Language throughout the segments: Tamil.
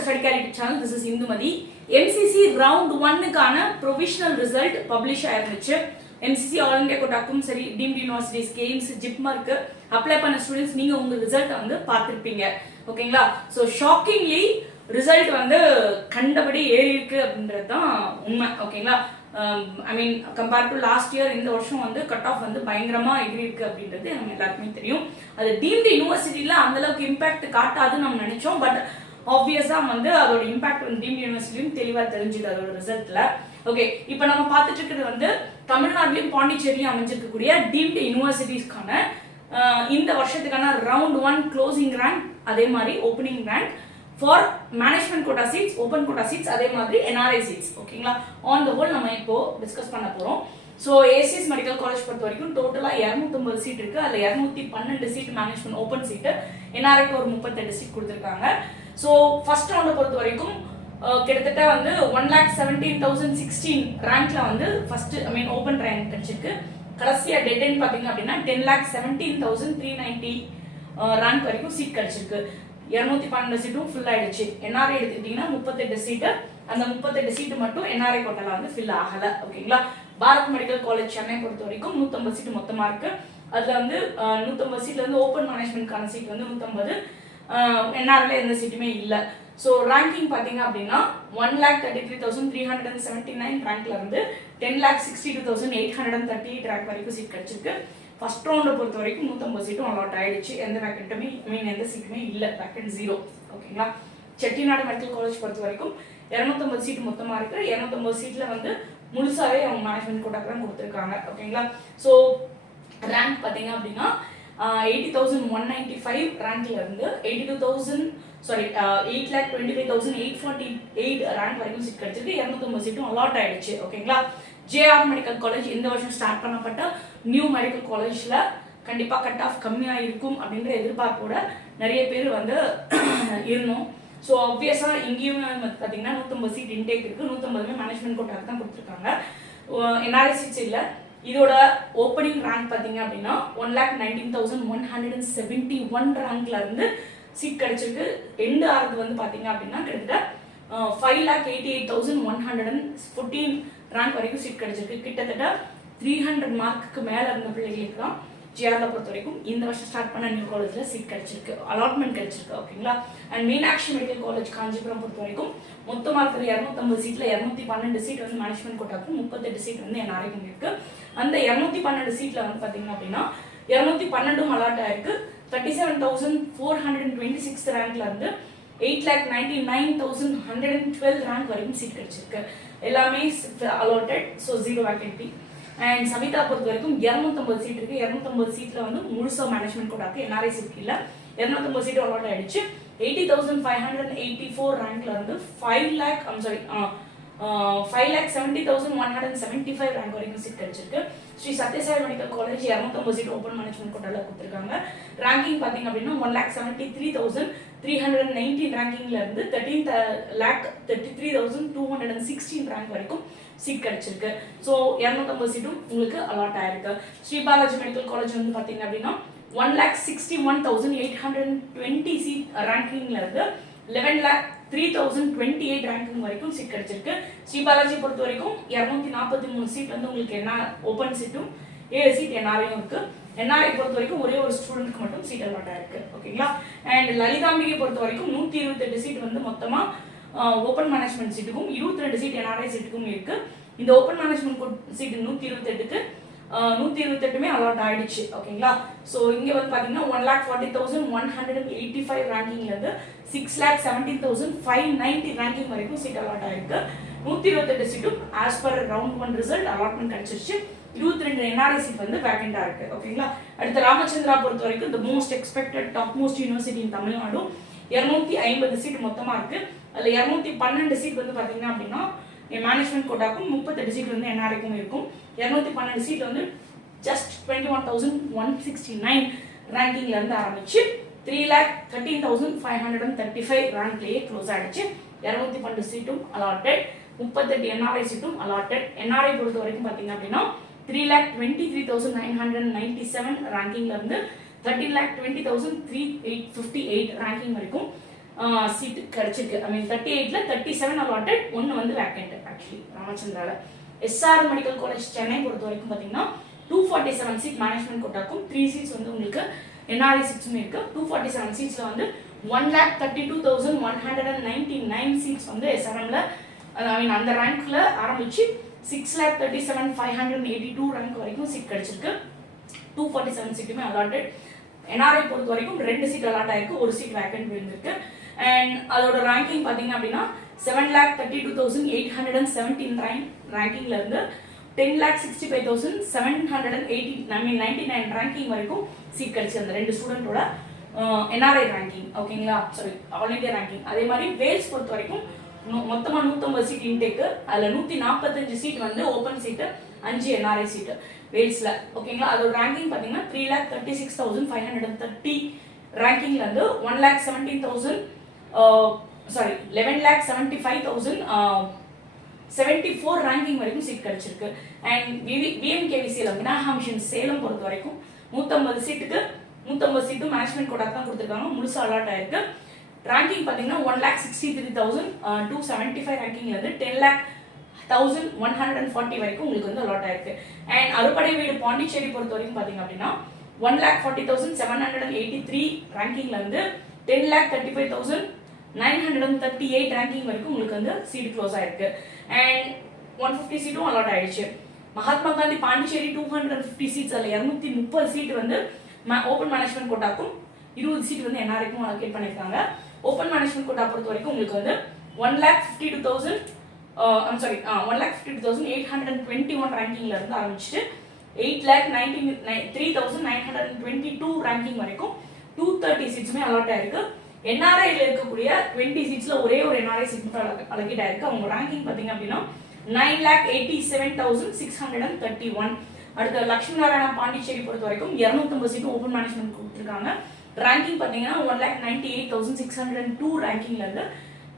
to Study Quality channel. This is Indumadi. MCC round 1க்கான provisional result publish ஆயிருச்சு. MCC all India கோட்டாக்கும் சரி deemed universities games ஜிப்மர்க்கு அப்ளை பண்ண ஸ்டூடண்ட்ஸ் நீங்க உங்க ரிசல்ட் வந்து பார்த்திருப்பீங்க. ஓகேங்களா? சோ ஷாக்கிங்லி ரிசல்ட் வந்து கண்டபடி ஏறி இருக்கு அப்படின்றது தான் உண்மை. ஓகேங்களா? ஐ மீன் கம்பேர் டு லாஸ்ட் இயர் இந்த வருஷம் வந்து கட் ஆஃப் வந்து பயங்கரமா ஏறி இருக்கு அப்படின்றது நம்ம எல்லாருக்குமே தெரியும். அது டீம்டு யூனிவர்சிட்டியில அந்த அளவுக்கு இம்பாக்ட் காட்டாதுன்னு நம்ம நினைச்சோம். பட் ஆப்வியஸா வந்து அதோட இம்பாக்ட் வந்து டீம்டு யூனிவர்சிட்டியும் தெளிவா தெரிஞ்சுது அதோட ரிசல்ட்ல. ஓகே, இப்போ நம்ம பார்த்துட்டு இருக்கிறது வந்து தமிழ்நாட்டிலையும் பாண்டிச்சேரியும் அமைஞ்சிருக்கக்கூடிய டீம்டு யூனிவர்சிட்டிஸ்க்கான இந்த வருஷத்துக்கான ரவுண்ட் 1 க்ளோசிங் ரேங்க், அதே மாதிரி opening rank for management quota seats, open quota seats, அதே மாதிரி என்ஆர்ஐ சீட்ஸ். ஓகேங்களா? ஆன் த ஹோல் நம்ம இப்போ டிஸ்கஸ் பண்ண போறோம். ஸோ ஏசிஎஸ் மெடிக்கல் காலேஜ் பொறுத்த வரைக்கும் டோட்டலா 250 சீட் இருக்கு. அதுல 212 சீட் மேனேஜ்மெண்ட் ஓப்பன் சீட்டு, என்ஆர்ஐக்கு ஒரு 38 சீட் கொடுத்துருக்காங்க. ஸோ ஃபர்ஸ்ட் ரவுண்டை பொறுத்த வரைக்கும் கிட்டத்தட்ட வந்து 1,17,016 ரேங்க்ல வந்து first I mean open rank கிடைச்சிருக்கு. கடைசியா டெட் எண்ட் பாத்தீங்க அப்படின்னா 10,17,390 ரேங்க் வரைக்கும் சீட் கிடைச்சிருக்கு. 212 சீட்டும் ஃபில் ஆயிடுச்சு. என்ஆர்ஐ எடுத்துக்கிட்டீங்கன்னா 38 சீட்டு, அந்த 38 சீட்டு மட்டும் என்ஆர்ஐ கோட்டால வந்து ஃபில் ஆகல. ஓகேங்களா? பாரத் மெடிக்கல் காலேஜ் சென்னை பொறுத்த வரைக்கும் 150 சீட்டு மொத்தமா இருக்கு. அதுல வந்து 150 சீட்ல இருந்து ஓப்பன் மேனேஜ்மெண்ட்கான சீட் வந்து 150, என்ஆர்ஐல எந்த சீட்டுமே இல்ல. ஸோ ரேங்கிங் பாத்தீங்க அப்படின்னா 1,33,379 ரேங்க்ல இருந்து 10,62,838 ரேங்க் வரைக்கும் சீட் கிடைச்சிருக்கு. ஃபர்ஸ்ட் ரவுண்டை பொறுத்த வரைக்கும் 150 சீட்டும் அலாட் ஆயிடுச்சு. எந்த வேக்கண்ட்டுமே எந்த சீட்டுமே இல்லை, வேக்கண்ட் 0. ஓகேங்களா? செட்டிநாடு மெடிக்கல் காலேஜ் பொறுத்த வரைக்கும் 250 சீட் மொத்தமா இருக்கு. 250 சீட்ல வந்து முழுசாவே அவங்க மேனேஜ்மெண்ட் கோட்டாக்கு தான் கொடுத்துருக்காங்க. ஓகேங்களா? ஸோ ரேங்க் பார்த்தீங்க அப்படின்னா 80,195 ரேங்க்ல இருந்து 8,25,848 ரேங்க் வரைக்கும் சீட் கிடைச்சிருக்கு. 250 சீட்டும் அலாட் ஆயிடுச்சு. ஓகேங்களா? ஜேஆர் மெடிக்கல் காலேஜ் இந்த வருஷம் ஸ்டார்ட் பண்ணப்பட்ட நியூ மெடிக்கல் காலேஜ்ல கண்டிப்பா கட் ஆஃப் கம்மியா இருக்கும் அப்படின்ற எதிர்பார்ப்போட நிறைய பேர் வந்து இருந்தோம். ஸோ ஆப்வியஸா இங்கேயும் பார்த்தீங்கன்னா 150 சீட் இன்டேக் இருக்கு. 150 மேனேஜ்மெண்ட் கோட்டாக்கு தான் கொடுத்துருக்காங்க. என்ஆர்ஐ சீட்ஸ் இல்லை. இதோட ஓப்பனிங் ரேங்க் பார்த்தீங்க அப்படின்னா 1,19,171 ரேங்க்ல இருந்து சீட் கிடைச்சிருக்கு. எண்டு ஆறது வந்து பார்த்தீங்க அப்படின்னா கிட்டத்தட்ட 5,88,114 ரேங்க் வரைக்கும் சீட் கிடைச்சிருக்கு. கிட்டத்தட்ட 300 மார்க்குக்கு மேல இருந்த பிள்ளைகளுக்கு தான் ஜிஆர்ல பொறுத்த வரைக்கும் இந்த வருஷம் ஸ்டார்ட் பண்ண நியூ காலேஜ்ல சீட் கிடைச்சிருக்கு, அலாட்மெண்ட் கிடைச்சிருக்கு. ஓகேங்களா? And Meenakshi medical college Kanchipuram பொறுத்த வரைக்கும் மொத்தமாக இருக்கிற 250 சீட்ல 212 சீட் வந்து மேனேஜ்மெண்ட் கோட்டாக்கும், 38 சீட் வந்து என்ஆர்ஐக்கும் இருக்கு. அந்த 212 சீட்ல வந்து பாத்தீங்க அப்படின்னா 212 அலாட் ஆயிருக்கு. 37,426 ரேங்க்ல இருந்து 8,99,112 ரேங்க் வரைக்கும் சீட் கிடைச்சிருக்கு. எல்லாமே அலாட்டட். ஸோ 0 வேக்கன்டி. அண்ட் சவிதா பொறுத்த வரைக்கும் 250 சீட் இருக்கு. 250 சீட்ல வந்து முழுசா மேனேஜ்மெண்ட் கோட்டாக்கு என்ஆர்ஐ சீட் இல்ல. 250 சீட் அலாட் ஆயிடுச்சு. 80,584 ரேங்க்ல இருந்து 5,70,175 ரேங்க் வரைக்கும் சீட் கிடைச்சிருக்கு. Sri Sathya Sai medical college 250 seat open management கோட்டால கொடுத்துருக்காங்க. ரேங்கிங் பாத்தீங்க அப்படின்னா 1,73,319 ரேங்கிங்ல இருந்து 13,33,216 ரேங்க் வரைக்கும் சீட் கிடைச்சிருக்கு. ஸோ 250 சீட்டும் உங்களுக்கு அலாட் ஆயிருக்கு. ஸ்ரீ பாலாஜி மெடிக்கல் காலேஜ் வந்து பாத்தீங்க அப்படின்னா 1,61,820 சீட் ரேங்கிங்ல இருந்து 11,03,028 ரேங்கிங் வரைக்கும் சீட் கிடைச்சிருக்கு. ஸ்ரீ பாலாஜி பொறுத்த வரைக்கும் 243 சீட் வந்து உங்களுக்கு என்ன ஓப்பன் சீட்டும் 7 சீட் என்ஆர்ஐயும் இருக்கு. என்ஆர்ஐ பொறுத்த வரைக்கும் ஒரே ஒரு ஸ்டூடெண்ட்க்கு மட்டும் சீட் அலாட் ஆயிருக்கு. ஓகேங்களா? அண்ட் லலிதாம்பிகை பொறுத்த வரைக்கும் 128 சீட் வந்து மொத்தமா ஓப்பன் மேனேஜ்மெண்ட் சீட்டுக்கும் 22 சீட் என்ஆர்ஐ சீட்டுக்கும் இருக்கு. இந்த ஓப்பன் மேனேஜ்மெண்ட் சீட் 128க்கு 128மே அலாட் ஆயிடுச்சு. ஓகேங்களா? ஸோ இங்க வந்து பாத்தீங்கன்னா 1,40,185 ரேங்கிங்ல இருந்து 6,17,590 ரேங்கிங் வரைக்கும் சீட் அலாட் ஆயிருக்கு. 128 சீட்டும் as per round 1 result allotment கிடைச்சிருச்சு. 22 என்ஆர்ஐ சீட் வந்து வேக்கண்டா இருக்கு. ஓகேங்களா? அடுத்த ராமச்சந்திரா பொறுத்த வரைக்கும் the most expected top most university in Tamil Nadu 250 seat மொத்தமா இருக்கு. அதுல 212 சீட் வந்து பாத்தீங்கன்னா அப்படின்னா மேனேஜ்மெண்ட் கோட்டாக்கும், 38 சீட் வந்து என்ஆர்ஐக்கும் இருக்கும். 212 சீட் வந்து ஜஸ்ட் 21,169 ரேங்கிங்ல இருந்து ஆரம்பிச்சு 3,13,535 ரேங்க்லயே க்ளோஸ் ஆயிடுச்சு. 212 சீட்டும் அலாட்டட், 38 என்ஆர்ஐ சீட்டும் அலாட்டட். என்ஆர்ஐ பொறுத்த வரைக்கும் பாத்தீங்க அப்படின்னா 3,23,997 ரேங்கிங்ல இருந்து 13,20,358 ரேங்கிங் வரைக்கும் சீட்டு கிடைச்சிருக்கு. ஐ மீன் 38ல 37 அலாட்டட், 1 வந்து வேக்கண்ட் ஆக்சுவலி ராமச்சந்திரால. எஸ்ஆர் மெடிக்கல் காலேஜ் சென்னை பொறுத்த வரைக்கும் பார்த்தீங்கன்னா 247 சீட் மேனேஜ்மெண்ட் கோட்டாக்கும், 3 சீட்ஸ் வந்து உங்களுக்கு என்ஆர்ஐ சீட்ஸுமே இருக்கு. 247 சீட்ஸ்ல வந்து 1,32,199 சீட்ஸ் வந்து எஸ்ஆர்எம்ல ஐ மீன் அந்த ரேங்க்ல ஆரம்பிச்சு 6,37,582 ரேங்க் வரைக்கும் சீட் கிடைச்சிருக்கு. 247 சீட்டுமே அலாட்டட். என்ஆர்ஐ பொறுத்த வரைக்கும் 2 சீட் அலாட் ஆயிருக்கு, 1 சீட் வேக்கன்ட் விழுந்திருக்கு. அண்ட் அதோட ரேங்கிங் பார்த்தீங்க அப்படின்னா 7,32,817 ரேங்கிங்ல இருந்து 10,65,799 ரேங்கிங் வரைக்கும் சீட் கிடைச்சு அந்த 2 ஸ்டூடெண்டோட என்ஆர்ஐ ரேங்கிங். ஓகேங்களா, சாரி ஆல் இந்தியா ரேங்கிங். அதே மாதிரி வேல்ஸ் பொறுத்த வரைக்கும் மொத்தமாக 150 சீட் இன்டேக்கு, அதில் 145 சீட் வந்து ஓப்பன் சீட்டு, 5 என்ஆர்ஐ சீட்டு வேல்ஸில். ஓகேங்களா, அதோட ரேங்கிங் பார்த்தீங்கன்னா 3,36,530 ரேங்கிங்ல இருந்து 11,75,074 ரேங்கிங் வரைக்கும் சீட் கிடைச்சிருக்கு. அண்ட் விஎம்கேவிசியில் விநாயகமிஷன் சேலம் பொறுத்த வரைக்கும் 150 சீட்டுக்கு 150 சீட்டும் மேனேஜ்மெண்ட் கோட்டா தான் கொடுத்துருக்காங்க, முழுசாக அலாட் ஆயிருக்கு. ரேங்கிங் பார்த்தீங்கன்னா 1,63,275 ரேங்கிங்ல இருந்து 10,0140 வரைக்கும் உங்களுக்கு வந்து அலாட் ஆயிருக்கு. அண்ட் அறுபடை வீடு பாண்டிச்சேரி பொறுத்த வரைக்கும் பார்த்தீங்க அப்படின்னா 1,40,783 ரேங்கிங்ல இருந்து 10,35,938 ரேங்கிங் வரைக்கும் உங்களுக்கு வந்து சீட் க்ளோஸ் ஆயிருக்கு. அண்ட் 150 சீட்டும் அலாட் ஆயிடுச்சு. மகாத்மா காந்தி பாண்டிச்சேரி 250 சீட்ஸ், அதில் 230 சீட் வந்து ஓப்பன் மேனேஜ்மெண்ட் கோட்டாக்கும், 20 சீட் வந்து என்ஆர்ஐக்கும் அலோகேட் பண்ணியிருக்காங்க. ஓப்பன் மேனேஜ்மெண்ட் கோட்டா பொறுத்த வரைக்கும் உங்களுக்கு வந்து 1,52,821 ரேங்கிங்ல இருந்து ஆரம்பிச்சுட்டு 8,93,922 ரேங்கிங் வரைக்கும் 230 சீட்ஸுமே அலாட் ஆயிருக்கு. என்ஆர்ஐல இருக்கக்கூடிய 20 சீட்ஸ்ல ஒரே ஒரு என்ஆர்ஐ சீட் அலோகேட் ஆயிருக்கு. அவங்க ரேங்கிங் பார்த்தீங்க அப்படின்னா 9,87,631. அடுத்த லட்சுமி நாராயணா பாண்டிச்சேரி பொறுத்த வரைக்கும் 250 சீட்டும் ஓப்பன் மேனேஜ்மெண்ட் கொடுத்துருக்காங்க. ரேங்கிங் பார்த்தீங்கன்னா 1,98,602 ரேங்கிங்ல இருந்து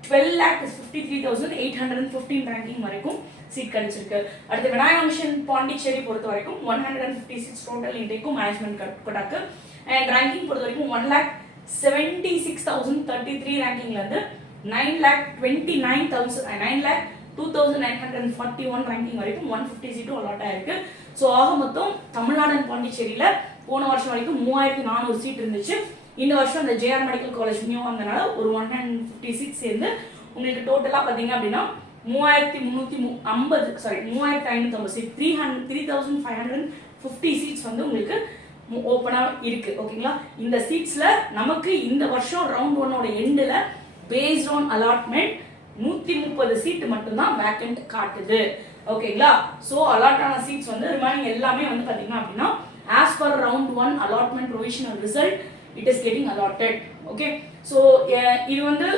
12,53,815 ரேங்கிங் வரைக்கும் சீட் கிடைச்சிருக்கு. அடுத்து விநாயகமிஷன் பாண்டிச்சேரி பொறுத்த வரைக்கும் 156 டோட்டல் இன்டேக்கும் மேனேஜ்மெண்ட் கோட்டாக்கு. அண்ட் ரேங்கிங் பொறுத்த வரைக்கும் 1,76,033 ரேங்கிங்ல இருந்து 9,29,941 ரேங்கிங் வரைக்கும் 150 சீட்டும் அலாட் ஆயிருக்கு. ஸோ ஆக மொத்தம் தமிழ்நாடு அண்ட் பாண்டிச்சேரியில போன வருஷம் வரைக்கும் 3,400 சீட் இருந்துச்சு. இந்த வருஷம் அந்த ஜேஆர் மெடிக்கல் காலேஜ் நியூ வந்தனால ஒரு 150 சீட் சேர்ந்து உங்களுக்கு டோட்டலாக பார்த்தீங்க அப்படின்னா 3,550 சீட், 3,550 சீட்ஸ் வந்து உங்களுக்கு ஓப்பனாக இருக்கு. ஓகேங்களா, இந்த சீட்ஸ்ல நமக்கு இந்த வருஷம் ரவுண்ட் 1ஓட எண்டில் பேஸ்ட் ஆன் அலாட்மெண்ட் 130 சீட் மட்டும்தான் வேக்கண்ட் காட்டுது. ஓகேங்களா, ஸோ அலாட் ஆன சீட்ஸ் வந்து ரிமைனிங் எல்லாமே வந்து பார்த்தீங்கன்னா அப்படின்னா as per round 1 allotment provisional result it is getting allotted. Okay, so இது வந்து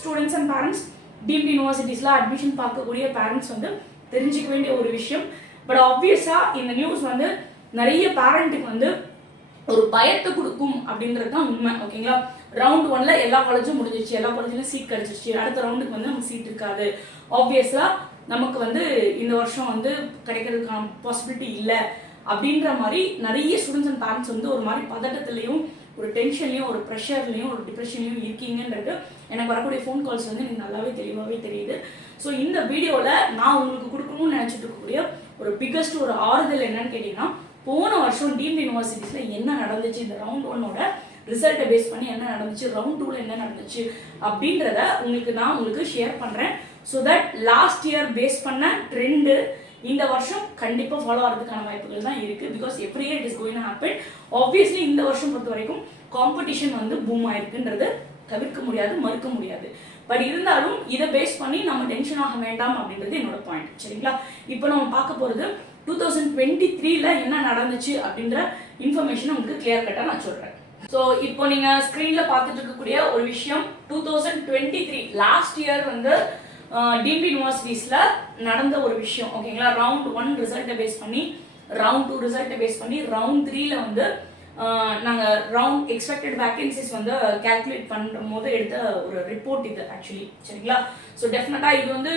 ஸ்டூடெண்ட்ஸ் அண்ட் பேரண்ட்ஸ் டீம்டு யூனிவர்சிட்டிஸ்ல அட்மிஷன் பார்க்கக்கூடிய பேரண்ட்ஸ் வந்து தெரிஞ்சுக்க வேண்டிய ஒரு விஷயம். பட் ஆப்வியஸாக இந்த நியூஸ் வந்து நிறைய பேரண்ட்டுக்கு வந்து ஒரு பயத்தை கொடுக்கும் அப்படின்றது தான் உண்மை. ஓகேங்களா, ரவுண்ட் 1ல எல்லா காலேஜும் முடிஞ்சிருச்சு, எல்லா காலேஜ்லையும் சீட் கிடைச்சிருச்சு, அடுத்த ரவுண்டுக்கு வந்து நமக்கு சீட் இருக்காது, ஆப்வியஸா நமக்கு வந்து இந்த வருஷம் வந்து கிடைக்கிறதுக்கான பாசிபிலிட்டி இல்லை அப்படின்ற மாதிரி நிறைய ஸ்டூடெண்ட்ஸ் அண்ட் பேரண்ட்ஸ் வந்து ஒரு மாதிரி பதட்டத்துலையும் ஒரு டென்ஷன்லையும் ஒரு ப்ரெஷர்லையும் ஒரு டிப்ரெஷன்லையும் இருக்கீங்கன்றது எனக்கு வரக்கூடிய ஃபோன் கால்ஸ் வந்து எனக்கு நல்லாவே தெளிவாகவே தெரியுது. ஸோ இந்த வீடியோவில் நான் உங்களுக்கு கொடுக்கணும்னு நினச்சிட்டு இருக்கக்கூடிய ஒரு பிக்கஸ்ட் ஒரு ஆறுதல் என்னன்னு கேட்டிங்கன்னா, போன வருஷம் டீம்டு யூனிவர்சிட்டிஸில் என்ன நடந்துச்சு, இந்த ரவுண்ட் 1ஓட ரிசல்ட்டை பேஸ் பண்ணி என்ன நடந்துச்சு, ரவுண்ட் 2ல என்ன நடந்துச்சு அப்படின்றத நான் உங்களுக்கு ஷேர் பண்ணுறேன். So that last year face பண்ண ட்ரெண்டு இந்த வருஷம் கண்டிப்பாக ஃபாலோ ஆகிறதுக்கான வாய்ப்புகள் தான் இருக்குது. Because every year it is going to happen. Obviously இந்த வருஷம் பொறுத்த வரைக்கும் காம்படிஷன் வந்து பூம் ஆயிருக்குன்றது தவிர்க்க முடியாது, மறுக்க முடியாது. பட் இருந்தாலும் இதை பேஸ் பண்ணி நம்ம டென்ஷன் ஆக வேண்டாம் அப்படின்றது என்னோட பாயிண்ட். சரிங்களா, இப்போ நம்ம பார்க்க போகிறது 2023ல என்ன நடந்துச்சு அப்படின்ற இன்ஃபர்மேஷன் உங்களுக்கு கிளியர் கட்டாக நான் சொல்கிறேன். ஸோ இப்போ நீங்கள் ஸ்க்ரீனில் பார்த்துட்டு இருக்கக்கூடிய ஒரு விஷயம் 2023 லாஸ்ட் இயர் வந்து டீம்டு யூனிவர்சிட்டிஸ்ல நடந்த ஒரு விஷயம். ஓகேங்களா, ரவுண்ட் 1 ரிசல்ட்டை பேஸ் பண்ணி, ரவுண்ட் 2 ரிசல்ட்டை பேஸ் பண்ணி, ரவுண்ட் 3ல வந்து நாங்கள் ரவுண்ட் எக்ஸ்பெக்டட் வேகன்சிஸ் வந்து கால்குலேட் பண்ணும் போது எடுத்த ஒரு ரிப்போர்ட் இது ஆக்சுவலி. சரிங்களா, ஸோ டெஃபினட்டாக இது வந்து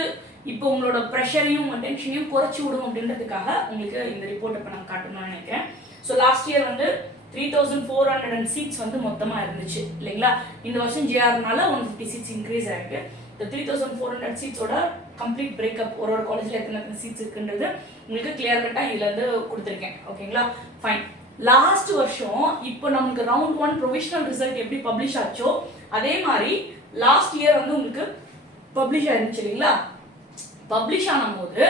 இப்போ உங்களோட ப்ரெஷரையும் டென்ஷனையும் குறைச்சி விடும் அப்படின்றதுக்காக உங்களுக்கு இந்த ரிப்போர்ட் இப்போ நான் காட்டணும்னு நினைக்கிறேன். ஸோ லாஸ்ட் இயர் வந்து 3400 சீட்ஸ் வந்து மொத்தமா இருந்துச்சு இல்லைங்களா. இந்த வருஷம் ஜேஆர்னால 150 சீட்ஸ் இன்க்ரீஸ் ஆயிருக்கு. இந்த 3400 சீட்ஸோட கம்ப்ளீட் பிரேக்கப் ஒரு காலேஜ்ல எத்தனை சீட்ஸ் இருக்குன்றது உங்களுக்கு கிளியர் கட்டா இதுல இருந்து கொடுத்துருக்கேன். ஓகேங்களா, ஃபைன். லாஸ்ட் வருஷம் இப்போ நமக்கு ரவுண்ட் 1 ப்ரொவிஷனல் ரிசல்ட் எப்படி பப்ளிஷ் ஆச்சோ அதே மாதிரி லாஸ்ட் இயர் வந்து உங்களுக்கு பப்ளிஷ் ஆயிருந்துச்சு இல்லைங்களா. பப்ளிஷ் ஆன போது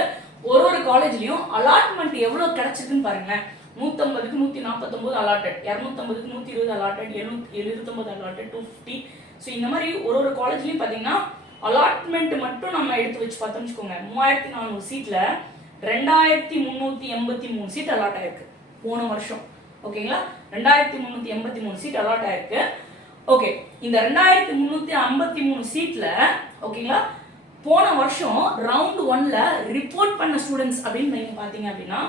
ஒரு காலேஜ்லயும் அலாட்மெண்ட் எவ்வளவு கிடைச்சதுன்னு பாருங்களேன். 150க்கு 149 அலாட்டட், 250க்கு 120 அலாட்டட், 779 அலாட்டட், 250. ஸோ இந்த மாதிரி ஒரு காலேஜ்லயும் பாத்தீங்கன்னா அலாட்மெண்ட் மட்டும் நம்ம எடுத்து வச்சு பார்த்தோம்னு வச்சுக்கோங்க, 3400 சீட்ல 2383 சீட் அலாட் ஆயிருக்கு போன வருஷம். ஓகேங்களா, 2383 சீட் அலாட் ஆயிருக்கு. ஓகே, இந்த 2353 சீட்ல ஓகேங்களா போன வருஷம் ரவுண்ட் 1ல ரிப்போர்ட் பண்ண ஸ்டூடெண்ட்ஸ் அப்படின்னு நீங்க பாத்தீங்க அப்படின்னா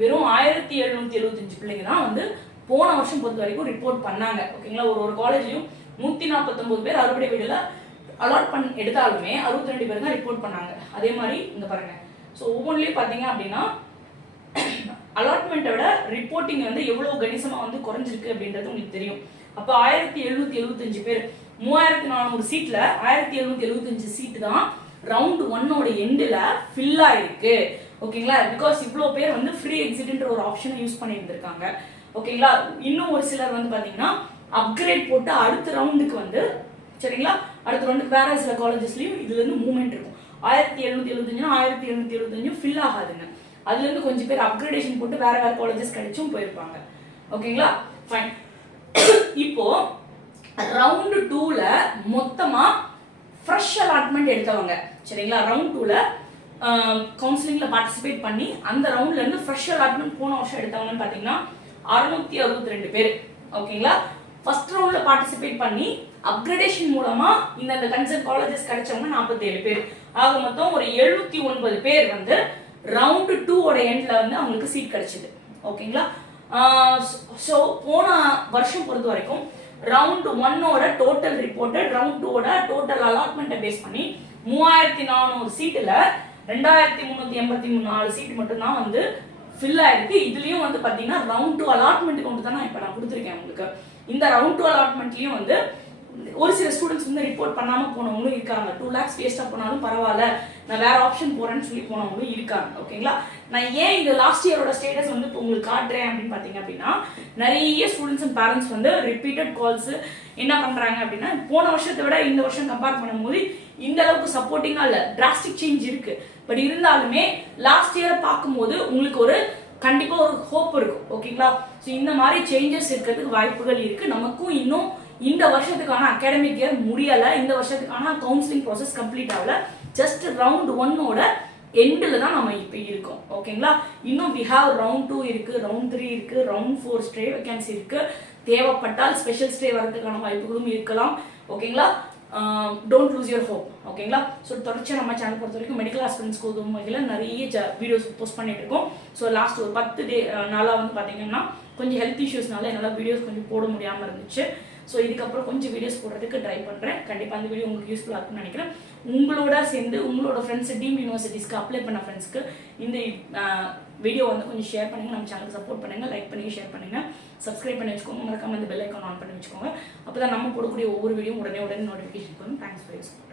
வெறும் 1775 பிள்ளைங்க தான் வந்து போன வருஷம் பொறுத்த வரைக்கும் ரிப்போர்ட் பண்ணாங்க. ஓகேங்களா, ஒரு காலேஜ்லயும் 149 பேர் அறுபடை வீடுல அலாட் எடுத்தாலுமே 62 பேர் தான் ரிப்போர்ட் பண்ணாங்க. அதே மாதிரி இங்க பாருங்க. ஸோ ஒவ்வொன்றிலையும் பாத்தீங்க அப்படின்னா அலாட்மெண்ட்டை விட ரிப்போர்ட்டிங் வந்து எவ்வளவு கணிசமா வந்து குறைஞ்சிருக்கு அப்படின்றது உங்களுக்கு தெரியும். அப்ப 1775 பேர் 3400 சீட்ல 1775 சீட் தான் ரவுண்ட் 1ஓட எண்ட்ல ஃபில் ஆயிருக்கு. ஓகேங்களா, பிகாஸ் இவ்வளோ பேர் வந்து ஃப்ரீ எக்ஸிட்ன்ற ஒரு ஆப்ஷனை யூஸ் பண்ணியிருந்திருக்காங்க. ஓகேங்களா, இன்னும் ஒரு சிலர் வந்து பாத்தீங்கன்னா அப்கிரேட் போட்டு அடுத்த ரவுண்டுக்கு வந்து சரிங்களா அடுத்த ரவுண்டுக்கு வேற சில காலேஜஸ்லயும் இதுல இருந்து மூவ்மெண்ட் இருக்கும். 1775 1775 ஃபில் ஆகாதுங்க. அதுல இருந்து கொஞ்சம் பேர் அப்கிரேடேஷன் போட்டு வேற காலேஜஸ் கிடைச்சும் போயிருப்பாங்க. ஓகேங்களா, ஃபைன். இப்போ ரவுண்ட் 2ல மொத்தமா ஃப்ரெஷ் அலாட்மெண்ட் எடுத்தவங்க சரிங்களா, ரவுண்ட் 2ல கவுன்சிலிங்ல பார்ட்டிசிபேட் பண்ணி அந்த ரவுண்ட்ல இருந்து ஃப்ரெஷ் அலாட்மெண்ட் போன வருஷம் எடுத்தவங்கன்னு பாத்தீங்கன்னா 662 பேர். ஓகேங்களா, ஃபர்ஸ்ட் ரவுண்ட்ல பார்ட்டிசிபேட் பண்ணி அப்கிரேடேஷன் மூலமா இந்த கன்சர்ன் காலேஜஸ் கிடைச்சவங்க 47 பேர். ஆக மொத்தம் ஒரு 709 பேர் வந்து ரவுண்ட் 2ஓட எண்ட்ல வந்து அவங்களுக்கு சீட் கிடைச்சது. ஓகேங்களா, ஸோ போன வருஷம் பொறுத்த வரைக்கும் ரவுண்ட் 1ஓட டோட்டல் ரிப்போர்ட்டட், ரவுண்ட் 2ஓட டோட்டல் அலாட்மெண்ட்டை பேஸ் பண்ணி 3400 சீட்டுல 2384 சீட் மட்டும் தான் வந்து ஃபில் ஆயிருக்கு. இதுலயும் வந்து பாத்தீங்கன்னா ரவுண்ட் 2 அலாட்மெண்ட் கொண்டு தான் இப்ப நான் கொடுத்துருக்கேன் உங்களுக்கு. இந்த ரவுண்ட் 2 அலாட்மெண்ட்லயும் வந்து ஒரு சில ஸ்டூடெண்ட்ஸ் வந்து ரிப்போர்ட் பண்ணாம போனவங்களும் இருக்காங்க. 2 lakhs வேஸ்டா போனாலும் பரவாயில்ல, நான் வேற ஆப்ஷன் போறேன்னு சொல்லி போனவங்களும் இருக்காங்க. ஓகேங்களா, நான் ஏன் இந்த லாஸ்ட் இயரோட ஸ்டேட்டஸ் வந்து இப்போ உங்களுக்கு காட்டுறேன் அப்படின்னு பாத்தீங்க அப்படின்னா நிறைய ஸ்டூடெண்ட்ஸ் அண்ட் பேரண்ட்ஸ் வந்து ரிப்பீட்டட் கால்ஸ் என்ன பண்றாங்க அப்படின்னா போன வருஷத்தை விட இந்த வருஷம் கம்பேர் பண்ணும்போது இந்த அளவுக்கு சப்போர்ட்டிங்கா இல்ல, டிராஸ்டிக் சேஞ்ச் இருக்கு. பட் இருந்தாலுமே லாஸ்ட் இயரை பார்க்கும்போது உங்களுக்கு ஒரு கண்டிப்பா ஒரு ஹோப் இருக்கும். ஓகேங்களா, ஸோ இந்த மாதிரி சேஞ்சஸ் இருக்கிறதுக்கு வாய்ப்புகள் இருக்கு. நமக்கும் இன்னும் இந்த வருஷத்துக்கான அகாடமிக் இயர் முடியல, இந்த வருஷத்துக்கான கவுன்சிலிங் ப்ராசஸ் கம்ப்ளீட் ஆகல. ஜஸ்ட் ரவுண்ட் 1ஓட எண்ட்ல தான் நம்ம இப்போ இருக்கோம். ஓகேங்களா, இன்னும் வி ஹாவ் ரவுண்ட் 2 இருக்கு, ரவுண்ட் 3 இருக்கு, ரவுண்ட் 4 ஸ்டே வேகன்சி இருக்கு. தேவைப்பட்டால் ஸ்பெஷல் ஸ்டே வரதுக்கான வாய்ப்புகளும் இருக்கலாம். ஓகேங்களா, டோன்ட் லூஸ் யுவர் ஹோப். ஓகேங்களா, ஸோ தொடர்ச்சி நம்ம சேனல் பொறுத்த வரைக்கும் மெடிக்கல் ஆஸ்பிரன்ஸ்க்கு உதவும் வகையில் நிறைய வீடியோஸ் போஸ்ட் பண்ணிட்டு இருக்கோம். ஸோ லாஸ்ட் ஒரு 10 நாளாக வந்து பார்த்தீங்கன்னா கொஞ்சம் ஹெல்த் இஷ்யூஸ்னால என்னால் வீடியோஸ் கொஞ்சம் போட முடியாமல் இருந்துச்சு. ஸோ இதுக்கப்புறம் கொஞ்சம் வீடியோஸ் போடுறதுக்கு ட்ரை பண்ணுறேன். கண்டிப்பாக அந்த வீடியோ உங்களுக்கு யூஸ்ஃபுல்லாக இருக்கும்னு நினைக்கிறேன். உங்களோட சேர்ந்து உங்களோட ஃப்ரெண்ட்ஸ் டீம் யூனிவர்சிட்டிஸ்க்கு அப்ளை பண்ண ஃப்ரெண்ட்ஸ்க்கு இந்த வீடியோ வந்து கொஞ்சம் ஷேர் பண்ணுங்கள். நம்ம சேனலுக்கு சப்போர்ட் பண்ணுங்கள், லைக் பண்ணி ஷேர் பண்ணுங்கள், சப்ஸ்கிரைப் பண்ணி வச்சுக்கோங்க. மறக்காம இந்த பெல் ஐக்கான் ஆன் பண்ணி வச்சுக்கோங்க. அப்போ தான் நம்ம போடக்கூடிய ஒவ்வொரு வீடியோ உடனே நோட்டிஃபிகேஷன் வரும். Thanks for your support.